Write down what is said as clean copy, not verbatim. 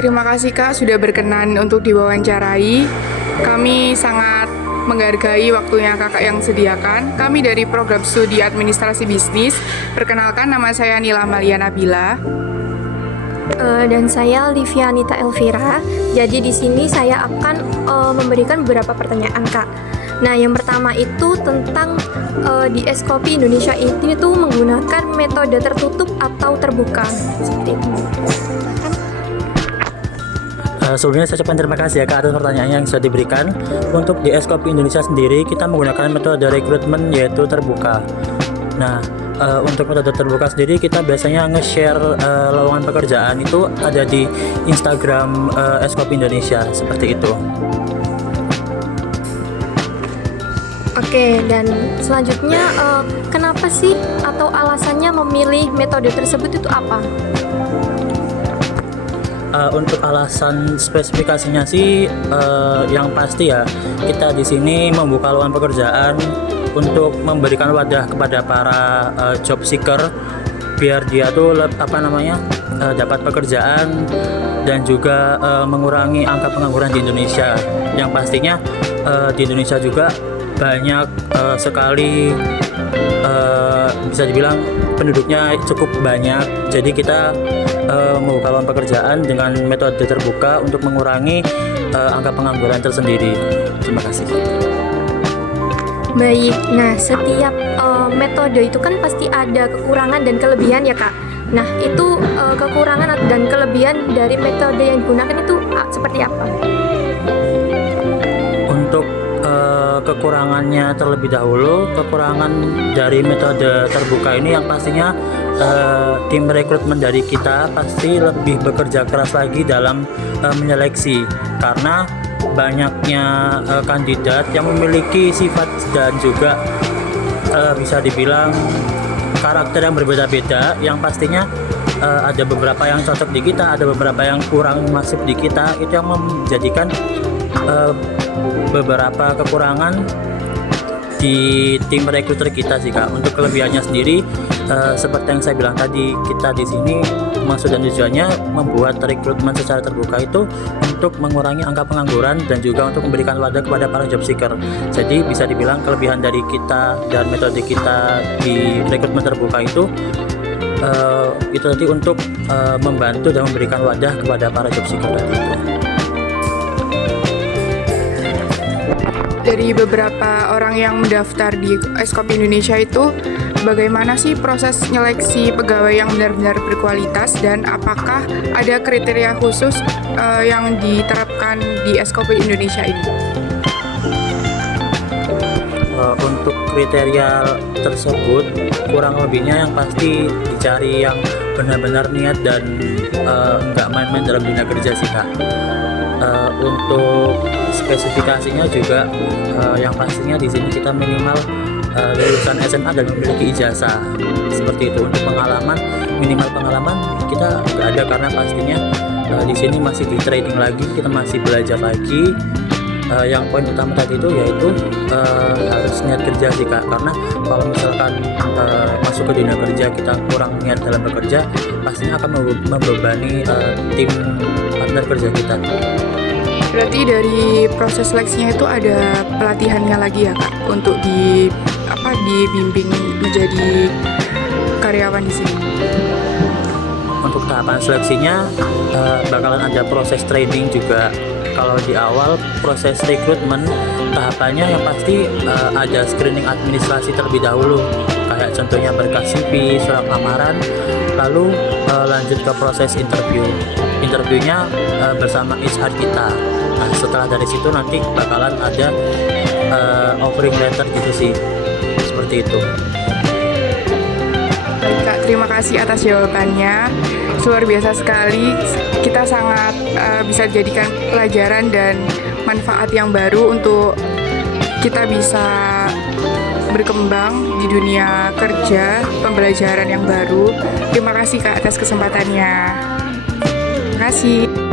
Terima kasih Kak sudah berkenan untuk diwawancarai. Kami sangat menghargai waktunya Kakak yang sediakan. Kami dari program studi administrasi bisnis. Perkenalkan, nama saya Nila Amalia Nabila. Dan saya Livianita Elvira. Jadi di sini saya akan memberikan beberapa pertanyaan Kak. Nah, yang pertama itu tentang di Eskopi Indonesia ini tuh menggunakan metode tertutup atau terbuka seperti itu. Sebelumnya saya ucapkan terima kasih ya Kak atas pertanyaan yang sudah diberikan. Untuk di Eskopi Indonesia sendiri kita menggunakan metode rekrutmen yaitu terbuka. Nah, untuk metode terbuka sendiri kita biasanya nge-share lowongan pekerjaan itu ada di Instagram Eskopi Indonesia seperti itu. Oke, dan selanjutnya kenapa sih atau alasannya memilih metode tersebut itu apa? Untuk alasan spesifikasinya sih yang pasti ya kita di sini membuka lowongan pekerjaan untuk memberikan wadah kepada para job seeker biar dia tuh dapat pekerjaan dan juga mengurangi angka pengangguran di Indonesia. Yang pastinya di Indonesia juga banyak sekali bisa dibilang penduduknya cukup banyak, jadi kita membuka lowongan pekerjaan dengan metode terbuka untuk mengurangi angka pengangguran tersendiri. Terima kasih. Baik, nah setiap metode itu kan pasti ada kekurangan dan kelebihan ya Kak. Nah itu kekurangan dan kelebihan dari metode yang digunakan itu seperti apa? Untuk kekurangannya terlebih dahulu, kekurangan dari metode terbuka ini yang pastinya tim rekrutmen dari kita pasti lebih bekerja keras lagi dalam menyeleksi karena banyaknya kandidat yang memiliki sifat dan juga bisa dibilang karakter yang berbeda-beda, yang pastinya ada beberapa yang cocok di kita, ada beberapa yang kurang masuk di kita, itu yang menjadikan beberapa kekurangan di tim rekruter kita sih Kak. Untuk kelebihannya sendiri seperti yang saya bilang tadi, kita di sini maksud dan tujuannya membuat rekrutmen secara terbuka itu untuk mengurangi angka pengangguran dan juga untuk memberikan wadah kepada para job seeker. Jadi bisa dibilang kelebihan dari kita dan metode kita di rekrutmen terbuka itu tadi untuk membantu dan memberikan wadah kepada para job seeker tadi itu. Dari beberapa orang yang mendaftar di Eskopi Indonesia itu, bagaimana sih proses nyeleksi pegawai yang benar-benar berkualitas dan apakah ada kriteria khusus yang diterapkan di Eskopi Indonesia ini? Untuk kriteria tersebut kurang lebihnya yang pasti dicari yang benar-benar niat dan nggak main-main dalam dunia kerja sih Kak. Untuk spesifikasinya juga yang pastinya di sini kita minimal lulusan SMA dan memiliki ijazah seperti itu. Untuk pengalaman, minimal pengalaman kita nggak ada karena pastinya di sini masih di training lagi, kita masih belajar lagi. Yang poin utama tadi itu yaitu harus niat kerja sih Kak, karena kalau misalkan masuk ke dunia kerja kita kurang niat dalam bekerja, pastinya akan membebani tim partner kerja kita. Berarti dari proses seleksinya itu ada pelatihannya lagi ya Kak untuk dibimbing menjadi karyawan di sini. Untuk tahapan seleksinya bakalan ada proses training juga. Kalau di awal proses rekrutmen tahapannya yang pasti ada screening administrasi terlebih dahulu, kayak contohnya berkas CV, surat lamaran, lalu lanjut ke proses interview. Interviewnya bersama HR kita. Nah, setelah dari situ nanti bakalan ada offering letter gitu sih, seperti itu. Kak, terima kasih atas jawabannya. Luar biasa sekali. Kita sangat bisa jadikan pelajaran dan manfaat yang baru untuk kita bisa berkembang di dunia kerja, pembelajaran yang baru. Terima kasih Kak atas kesempatannya. Terima kasih.